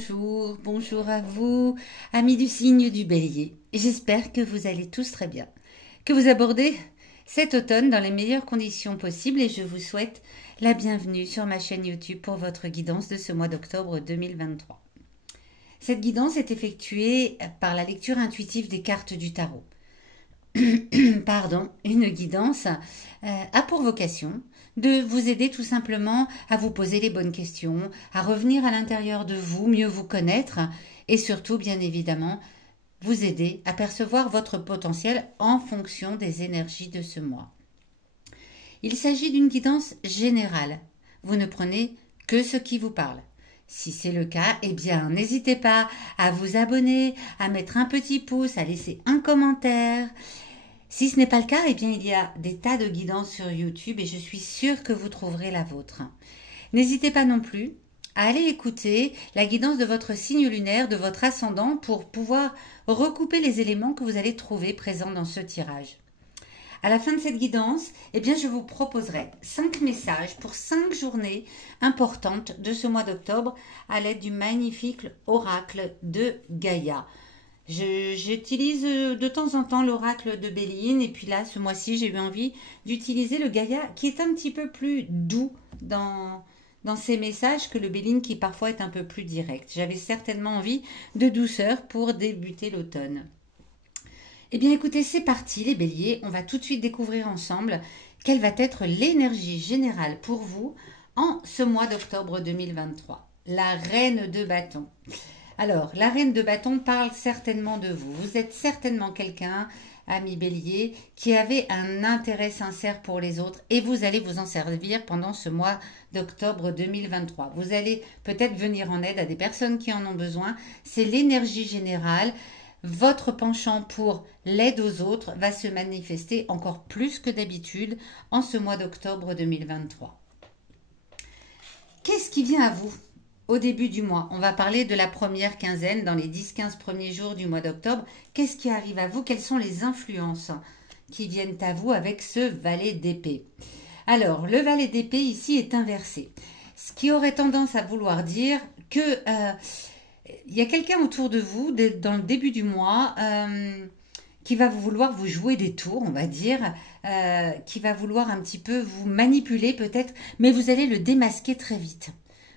bonjour, bonjour à vous, amis du signe du Bélier. J'espère que vous allez tous très bien, que vous abordez cet automne dans les meilleures conditions possibles et je vous souhaite la bienvenue sur ma chaîne YouTube pour votre guidance de ce mois d'octobre 2023. Cette guidance est effectuée par la lecture intuitive des cartes du tarot. Pardon, une guidance a pour vocation de vous aider tout simplement à vous poser les bonnes questions, à revenir à l'intérieur de vous, mieux vous connaître et surtout, bien évidemment, vous aider à percevoir votre potentiel en fonction des énergies de ce mois. Il s'agit d'une guidance générale. Vous ne prenez que ce qui vous parle. Si c'est le cas, eh bien, n'hésitez pas à vous abonner, à mettre un petit pouce, à laisser un commentaire. Si ce n'est pas le cas, eh bien, il y a des tas de guidances sur YouTube et je suis sûre que vous trouverez la vôtre. N'hésitez pas non plus à aller écouter la guidance de votre signe lunaire, de votre ascendant pour pouvoir recouper les éléments que vous allez trouver présents dans ce tirage. À la fin de cette guidance, eh bien, je vous proposerai 5 messages pour 5 journées importantes de ce mois d'octobre à l'aide du magnifique oracle de Gaïa. J'utilise de temps en temps l'oracle de Béline et puis là, ce mois-ci, j'ai eu envie d'utiliser le Gaïa qui est un petit peu plus doux dans ses messages que le Béline qui parfois est un peu plus direct. J'avais certainement envie de douceur pour débuter l'automne. Eh bien écoutez, c'est parti les béliers, on va tout de suite découvrir ensemble quelle va être l'énergie générale pour vous en ce mois d'octobre 2023. La reine de bâton. Alors, la reine de bâton parle certainement de vous. Vous êtes certainement quelqu'un, ami bélier, qui avait un intérêt sincère pour les autres et vous allez vous en servir pendant ce mois d'octobre 2023. Vous allez peut-être venir en aide à des personnes qui en ont besoin. C'est l'énergie générale. Votre penchant pour l'aide aux autres va se manifester encore plus que d'habitude en ce mois d'octobre 2023. Qu'est-ce qui vient à vous au début du mois? On va parler de la première quinzaine, dans les 10-15 premiers jours du mois d'octobre. Qu'est-ce qui arrive à vous? Quelles sont les influences qui viennent à vous avec ce valet d'épée? Alors, le valet d'épée ici est inversé. Ce qui aurait tendance à vouloir dire que il y a quelqu'un autour de vous, dans le début du mois, qui va vouloir vous jouer des tours, on va dire, qui va vouloir un petit peu vous manipuler peut-être, mais vous allez le démasquer très vite.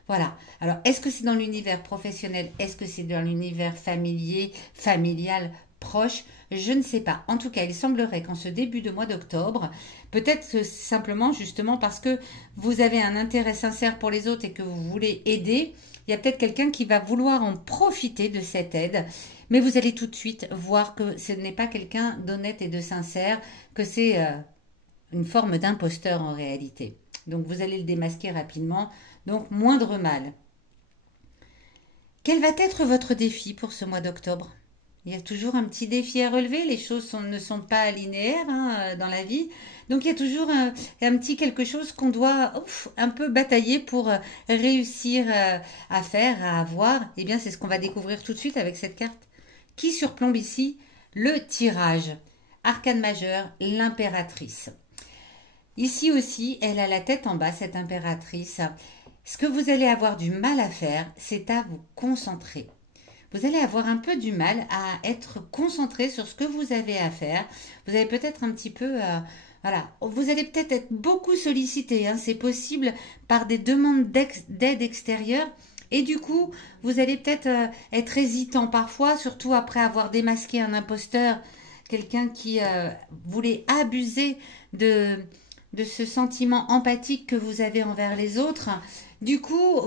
Voilà. Alors, est-ce que c'est dans l'univers professionnel? Est-ce que c'est dans l'univers familial, proche? Je ne sais pas. En tout cas, il semblerait qu'en ce début de mois d'octobre, peut-être que simplement justement parce que vous avez un intérêt sincère pour les autres et que vous voulez aider, il y a peut-être quelqu'un qui va vouloir en profiter de cette aide, mais vous allez tout de suite voir que ce n'est pas quelqu'un d'honnête et de sincère, que c'est une forme d'imposteur en réalité. Donc vous allez le démasquer rapidement, donc moindre mal. Quel va être votre défi pour ce mois d'octobre? Il y a toujours un petit défi à relever, les choses ne sont pas linéaires dans la vie. Donc il y a toujours un petit quelque chose qu'on doit un peu batailler pour réussir à faire, à avoir. Eh bien c'est ce qu'on va découvrir tout de suite avec cette carte qui surplombe ici le tirage. Arcane majeur, l'impératrice. Ici aussi, elle a la tête en bas, cette impératrice. Ce que vous allez avoir du mal à faire, c'est à vous concentrer. Vous allez avoir un peu du mal à être concentré sur ce que vous avez à faire. Vous allez peut-être un petit peu... voilà, vous allez peut-être être beaucoup sollicité. C'est possible par des demandes d'aide extérieure. Et du coup, vous allez peut-être être hésitant parfois, surtout après avoir démasqué un imposteur, quelqu'un qui voulait abuser de ce sentiment empathique que vous avez envers les autres. Du coup,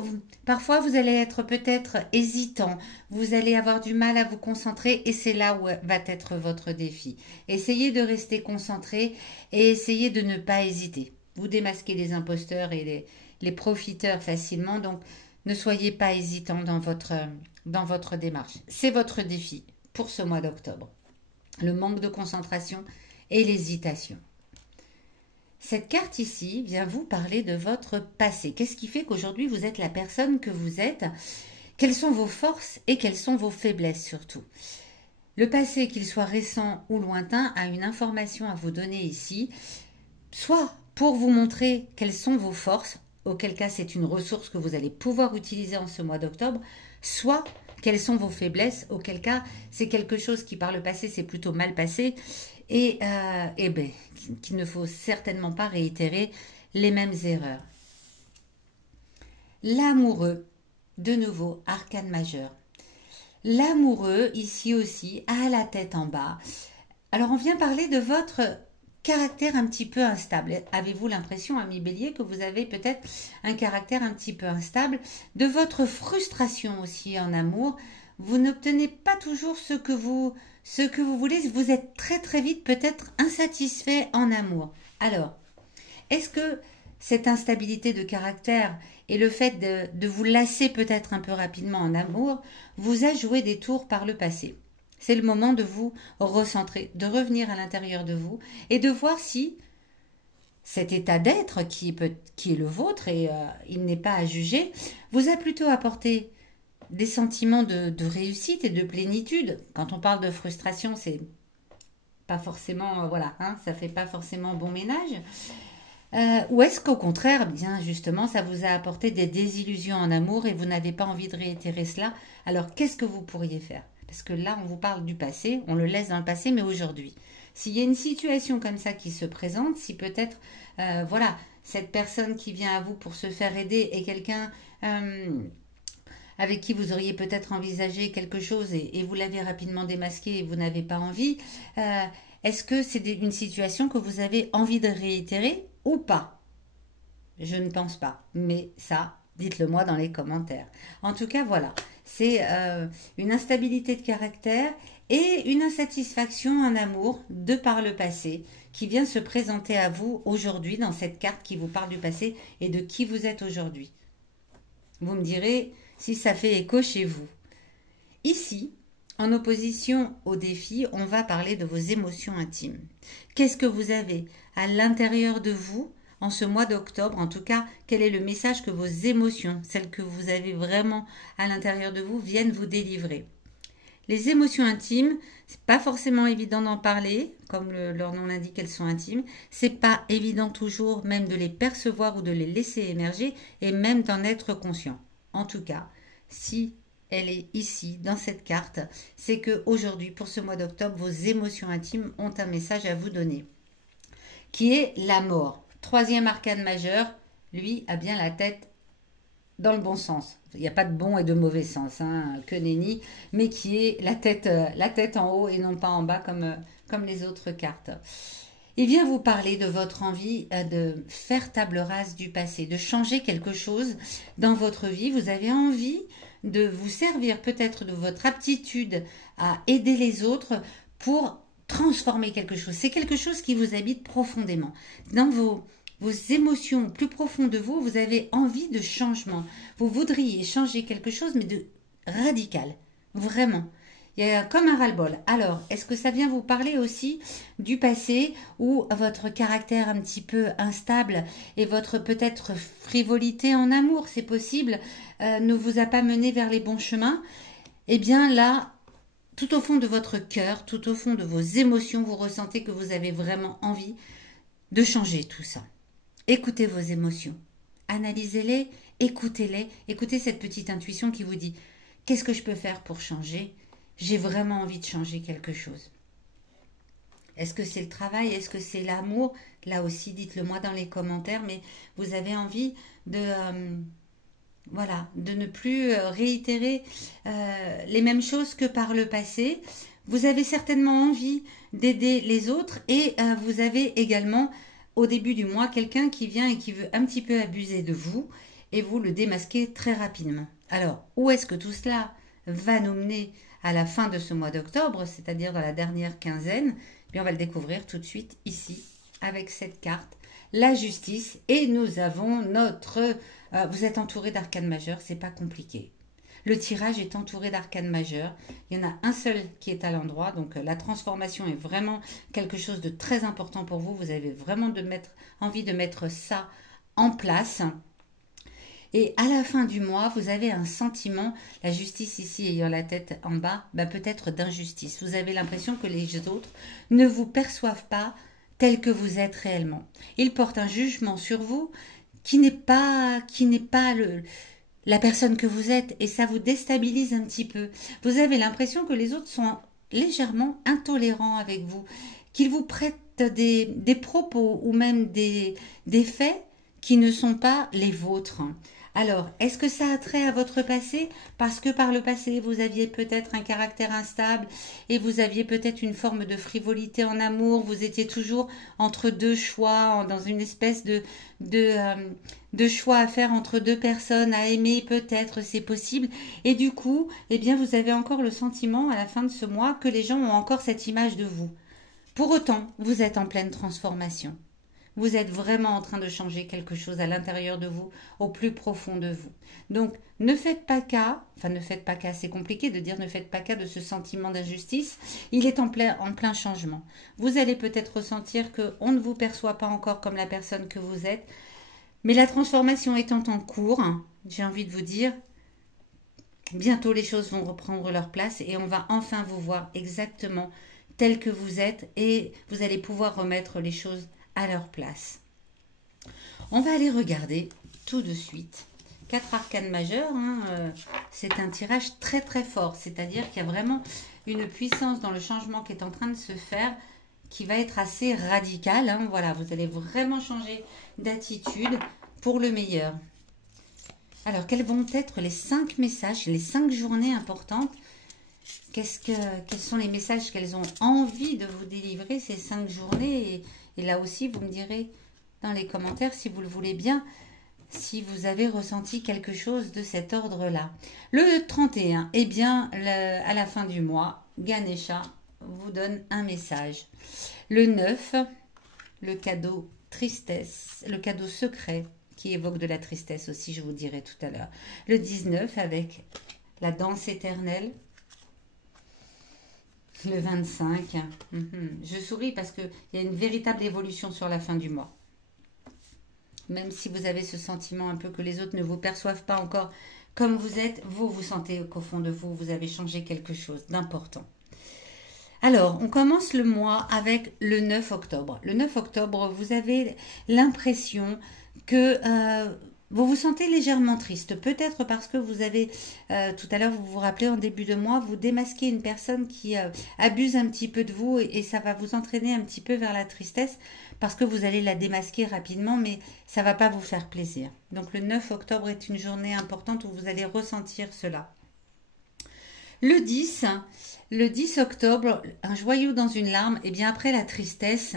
parfois vous allez être peut-être hésitant, vous allez avoir du mal à vous concentrer et c'est là où va être votre défi. Essayez de rester concentré et essayez de ne pas hésiter. Vous démasquez les imposteurs et les profiteurs facilement, donc ne soyez pas hésitant dans votre démarche. C'est votre défi pour ce mois d'octobre. Le manque de concentration et l'hésitation. Cette carte ici vient vous parler de votre passé. Qu'est-ce qui fait qu'aujourd'hui vous êtes la personne que vous êtes? Quelles sont vos forces et quelles sont vos faiblesses surtout? Le passé, qu'il soit récent ou lointain, a une information à vous donner ici, soit pour vous montrer quelles sont vos forces, auquel cas c'est une ressource que vous allez pouvoir utiliser en ce mois d'octobre, soit quelles sont vos faiblesses, auquel cas c'est quelque chose qui par le passé s'est plutôt mal passé et ben, qu'il ne faut certainement pas réitérer les mêmes erreurs. L'amoureux, de nouveau, arcane majeur. L'amoureux, ici aussi, a la tête en bas. Alors, on vient parler de votre caractère un petit peu instable. Avez-vous l'impression, ami Bélier, que vous avez peut-être un caractère un petit peu instable? De votre frustration aussi en amour. Vous n'obtenez pas toujours ce que vous voulez. Vous êtes très très vite peut-être insatisfait en amour. Alors, est-ce que cette instabilité de caractère et le fait de vous lasser peut-être un peu rapidement en amour vous a joué des tours par le passé? C'est le moment de vous recentrer, de revenir à l'intérieur de vous et de voir si cet état d'être qui est le vôtre, et il n'est pas à juger, vous a plutôt apporté des sentiments de réussite et de plénitude. Quand on parle de frustration, c'est pas forcément, voilà, hein, ça fait pas forcément bon ménage. Ou est-ce qu'au contraire, bien justement, ça vous a apporté des désillusions en amour et vous n'avez pas envie de réitérer cela? Alors, qu'est-ce que vous pourriez faire? Parce que là, on vous parle du passé, on le laisse dans le passé, mais aujourd'hui. S'il y a une situation comme ça qui se présente, si peut-être, voilà, cette personne qui vient à vous pour se faire aider est quelqu'un avec qui vous auriez peut-être envisagé quelque chose et vous l'avez rapidement démasqué et vous n'avez pas envie, est-ce que c'est une situation que vous avez envie de réitérer ou pas? Je ne pense pas, mais ça, dites-le moi dans les commentaires. En tout cas, voilà, c'est une instabilité de caractère et une insatisfaction en amour de par le passé qui vient se présenter à vous aujourd'hui dans cette carte qui vous parle du passé et de qui vous êtes aujourd'hui. Vous me direz si ça fait écho chez vous. Ici, en opposition au défi, on va parler de vos émotions intimes. Qu'est-ce que vous avez à l'intérieur de vous en ce mois d'octobre? En tout cas, quel est le message que vos émotions, celles que vous avez vraiment à l'intérieur de vous, viennent vous délivrer? Les émotions intimes, c'est pas forcément évident d'en parler, comme leur nom l'indique, elles sont intimes. C'est pas évident toujours même de les percevoir ou de les laisser émerger et même d'en être conscient. En tout cas, si elle est ici, dans cette carte, c'est que aujourd'hui, pour ce mois d'octobre, vos émotions intimes ont un message à vous donner, qui est la mort. Troisième arcane majeur, lui a bien la tête dans le bon sens. Il n'y a pas de bon et de mauvais sens, hein, que nenni, mais qui est la tête en haut et non pas en bas comme les autres cartes. Il vient vous parler de votre envie de faire table rase du passé, de changer quelque chose dans votre vie. Vous avez envie de vous servir peut-être de votre aptitude à aider les autres pour transformer quelque chose. C'est quelque chose qui vous habite profondément. Dans vos émotions plus profondes de vous, vous avez envie de changement. Vous voudriez changer quelque chose, mais de radical. Vraiment. Il y a comme un ras-le-bol. Alors, est-ce que ça vient vous parler aussi du passé où votre caractère un petit peu instable et votre peut-être frivolité en amour, c'est possible, ne vous a pas mené vers les bons chemins? Eh bien là, tout au fond de votre cœur, tout au fond de vos émotions, vous ressentez que vous avez vraiment envie de changer tout ça. Écoutez vos émotions, analysez-les, écoutez-les, écoutez cette petite intuition qui vous dit « Qu'est-ce que je peux faire pour changer ? J'ai vraiment envie de changer quelque chose. » Est-ce que c'est le travail? Est-ce que c'est l'amour? Là aussi, dites-le moi dans les commentaires, mais vous avez envie de... voilà, de ne plus réitérer les mêmes choses que par le passé. Vous avez certainement envie d'aider les autres et vous avez également, au début du mois, quelqu'un qui vient et qui veut un petit peu abuser de vous et vous le démasquez très rapidement. Alors, où est-ce que tout cela va nous mener à la fin de ce mois d'octobre, c'est-à-dire dans la dernière quinzaine? Eh bien, on va le découvrir tout de suite ici, avec cette carte, la justice. Et nous avons notre... vous êtes entouré d'arcanes majeures, c'est pas compliqué. Le tirage est entouré d'arcanes majeures. Il y en a un seul qui est à l'endroit. Donc, la transformation est vraiment quelque chose de très important pour vous. Vous avez vraiment envie de mettre ça en place. Et à la fin du mois, vous avez un sentiment, la justice ici ayant la tête en bas, peut-être d'injustice. Vous avez l'impression que les autres ne vous perçoivent pas tel que vous êtes réellement. Ils portent un jugement sur vous qui n'est pas la personne que vous êtes et ça vous déstabilise un petit peu. Vous avez l'impression que les autres sont légèrement intolérants avec vous, qu'ils vous prêtent des propos ou même des faits qui ne sont pas les vôtres. Alors, est-ce que ça a trait à votre passé? Parce que par le passé, vous aviez peut-être un caractère instable et vous aviez peut-être une forme de frivolité en amour. Vous étiez toujours entre deux choix, dans une espèce de choix à faire entre deux personnes, à aimer peut-être, c'est possible. Et du coup, eh bien, vous avez encore le sentiment à la fin de ce mois que les gens ont encore cette image de vous. Pour autant, vous êtes en pleine transformation. Vous êtes vraiment en train de changer quelque chose à l'intérieur de vous, au plus profond de vous. Donc, ne faites pas cas, c'est compliqué de dire ne faites pas cas de ce sentiment d'injustice. Il est en plein changement. Vous allez peut-être ressentir qu'on ne vous perçoit pas encore comme la personne que vous êtes, mais la transformation étant en cours, j'ai envie de vous dire, bientôt les choses vont reprendre leur place et on va enfin vous voir exactement tel que vous êtes et vous allez pouvoir remettre les choses à leur place. On va aller regarder tout de suite 4 arcanes majeures. C'est un tirage très très fort, c'est-à-dire qu'il y a vraiment une puissance dans le changement qui est en train de se faire qui va être assez radical. Voilà, vous allez vraiment changer d'attitude pour le meilleur. Alors, quels vont être les 5 messages, les 5 journées importantes? Quels sont les messages qu'elles ont envie de vous délivrer ces 5 journées? Et là aussi, vous me direz dans les commentaires, si vous le voulez bien, si vous avez ressenti quelque chose de cet ordre-là. Le 31, eh bien, à la fin du mois, Ganesha vous donne un message. Le 9, le cadeau tristesse, le cadeau secret qui évoque de la tristesse aussi, je vous dirai tout à l'heure. Le 19 avec la danse éternelle. Le 25, je souris parce qu'il y a une véritable évolution sur la fin du mois. Même si vous avez ce sentiment un peu que les autres ne vous perçoivent pas encore comme vous êtes, vous sentez qu'au fond de vous, vous avez changé quelque chose d'important. Alors, on commence le mois avec le 9 octobre. Le 9 octobre, vous avez l'impression que vous vous sentez légèrement triste, peut-être parce que vous avez, tout à l'heure, vous vous rappelez en début de mois, vous démasquez une personne qui abuse un petit peu de vous et ça va vous entraîner un petit peu vers la tristesse parce que vous allez la démasquer rapidement, mais ça ne va pas vous faire plaisir. Donc le 9 octobre est une journée importante où vous allez ressentir cela. Le 10 octobre, un joyau dans une larme, et bien après la tristesse,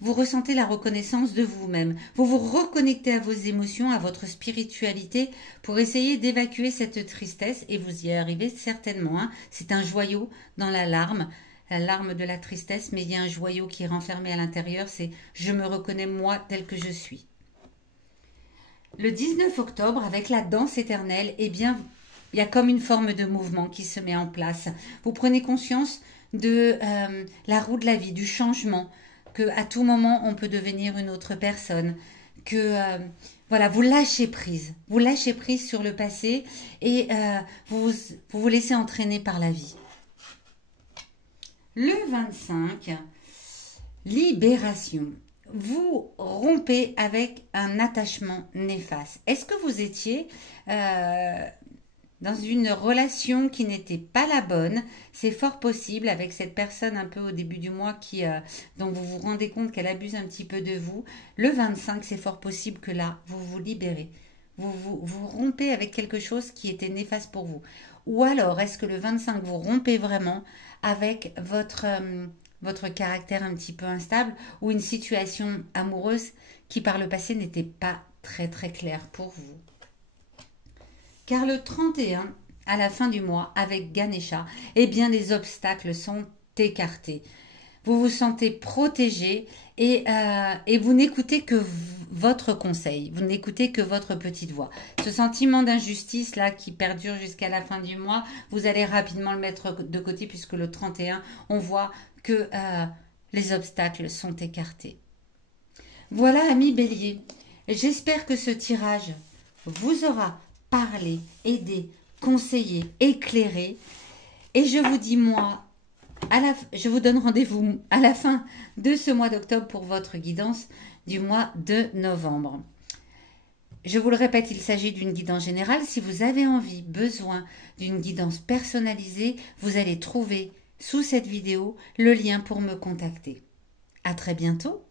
vous ressentez la reconnaissance de vous-même. Vous vous reconnectez à vos émotions, à votre spiritualité pour essayer d'évacuer cette tristesse et vous y arrivez certainement. C'est un joyau dans la larme de la tristesse, mais il y a un joyau qui est renfermé à l'intérieur, c'est « je me reconnais moi tel que je suis ». Le 19 octobre, avec la danse éternelle, eh bien, il y a comme une forme de mouvement qui se met en place. Vous prenez conscience de la roue de la vie, du changement, qu'à tout moment, on peut devenir une autre personne, que voilà, vous lâchez prise sur le passé et vous laissez entraîner par la vie. Le 25, libération. Vous rompez avec un attachement néfaste. Est-ce que vous étiez dans une relation qui n'était pas la bonne? C'est fort possible avec cette personne un peu au début du mois dont vous vous rendez compte qu'elle abuse un petit peu de vous. Le 25, c'est fort possible que là, vous vous libérez. Vous rompez avec quelque chose qui était néfaste pour vous. Ou alors, est-ce que le 25, vous rompez vraiment avec votre caractère un petit peu instable ou une situation amoureuse qui par le passé n'était pas très très claire pour vous? Car le 31, à la fin du mois, avec Ganesha, eh bien les obstacles sont écartés. Vous vous sentez protégé et vous n'écoutez que votre conseil, vous n'écoutez que votre petite voix. Ce sentiment d'injustice là qui perdure jusqu'à la fin du mois, vous allez rapidement le mettre de côté puisque le 31, on voit que les obstacles sont écartés. Voilà, amis Bélier, j'espère que ce tirage vous aura parlé, aidé, conseillé, éclairé. Et je vous dis, moi, je vous donne rendez-vous à la fin de ce mois d'octobre pour votre guidance du mois de novembre. Je vous le répète, il s'agit d'une guidance générale. Si vous avez envie, besoin d'une guidance personnalisée, vous allez trouver sous cette vidéo le lien pour me contacter. À très bientôt.